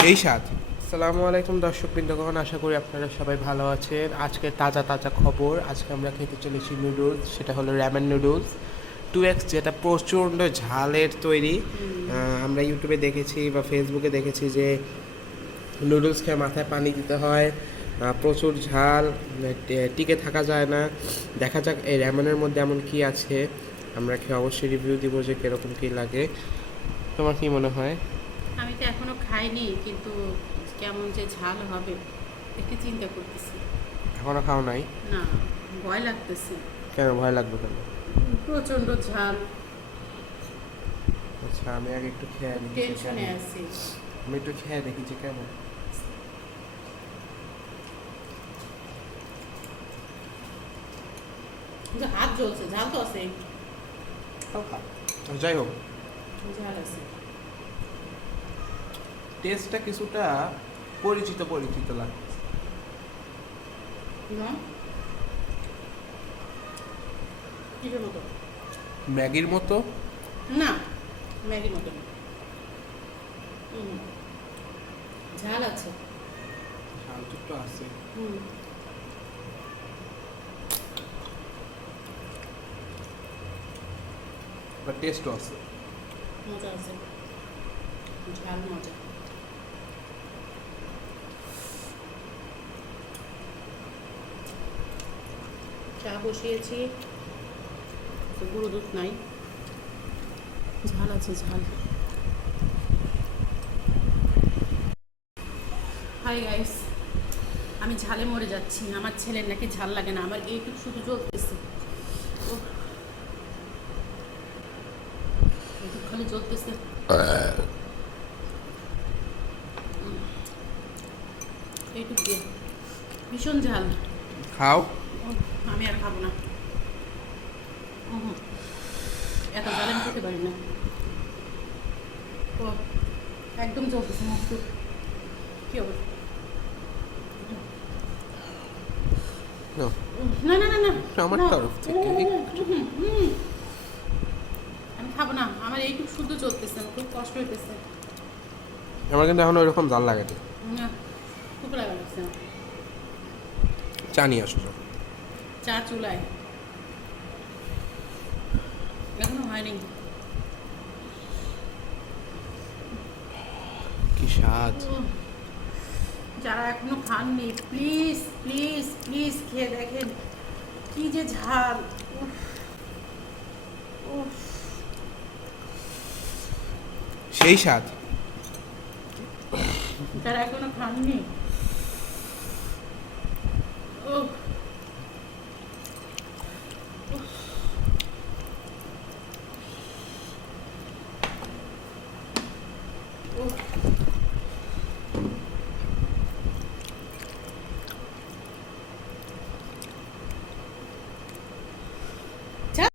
সেই স্বাদ। আসসালামু আলাইকুম দর্শকবৃন্দগণ, আশা করি আপনারা সবাই ভালো আছেন। আজকে তাজা তাজা খবর, আজকে আমরা খেতে চলেছি নুডলস, সেটা হলো র্যামেন নুডলস 2x, যেটা প্রচণ্ড ঝালের তৈরি। আমরা ইউটিউবে দেখেছি বা ফেসবুকে দেখেছি যে নুডলস খেয়ে মাথায় পানি দিতে হয়, প্রচুর ঝাল, টিকে থাকা যায় না। দেখা যাক এই র্যামেনের মধ্যে এমন কি আছে, আমরা খেয়ে অবশ্যই রিভিউ দিব যে কীরকম কী লাগে। তোমার কি মনে হয়? আমি তো এখনো খাইনি, কিন্তু কেমন যে ঝাল হবে একটু চিন্তা করতেছি। এখনো খাও নাই? না, ভয় লাগতেছে। কেন ভয় লাগবে কেন? প্রচন্ড ঝাল, আচ্ছা, আমি আগে একটু খেয়ে দেখি যে টেনশনে কেমন। আছি। আমি একটু খেয়ে দেখি যে কেমন। যে হাত জ্বলছে, ঝাল তো আছে, হালকা। যাই হোক, ঝাল আছে। টেস্টটা কিছুটা পরিচিত পরিচিত লাগে। না, কিসের মতো? ম্যাগির মতো। না, ম্যাগির মতো না। হুম, ঝাল আছে। ঝাল তো একটু আছে, হুম, বা টেস্টও আছে। মজা আছে, ঝাল মজা। চা বসিয়েছি, তো গুঁড়ো দুধ নাই, ঝাল আছে ঝাল। হাই গাইস, আমি ঝালে মরে যাচ্ছি। আমার ছেলের নাকি ঝাল লাগে না, আমার এইটুকু শুধু জ্বলতেছে। ওহ, এইটুকু খালি জ্বলতেছে। এইটুকু দিয়ে ভীষণ ঝাল। খাও। ওহ, আমি আর খাবো না। উহুম, এত ঝাল আমি খেতে পারি না। ও, একদম জ্বলতেছে মুখ। কি অবস্থা? নাও, না না না না আমার না। তরফ থেকে একটু। আমি খাবো না, আমার এইটুকু শুদ্ধ চলতেছে, আমার খুব কষ্ট হইতেছে। আমার কিন্তু এখন ওইরকম জাল লাগে না। না, খুব লাগা লাগছে। চা নিয়ে আসো যাও। চা চুলায় এখনো হয়নি। কি স্বাদ! উহ, যারা এখনো খাননি, প্লিজ প্লিজ প্লিজ খেয়ে দেখেন কি যে ঝাল। উফ, উফ। সেই স্বাদ। যারা এখনো খাননি, উফ,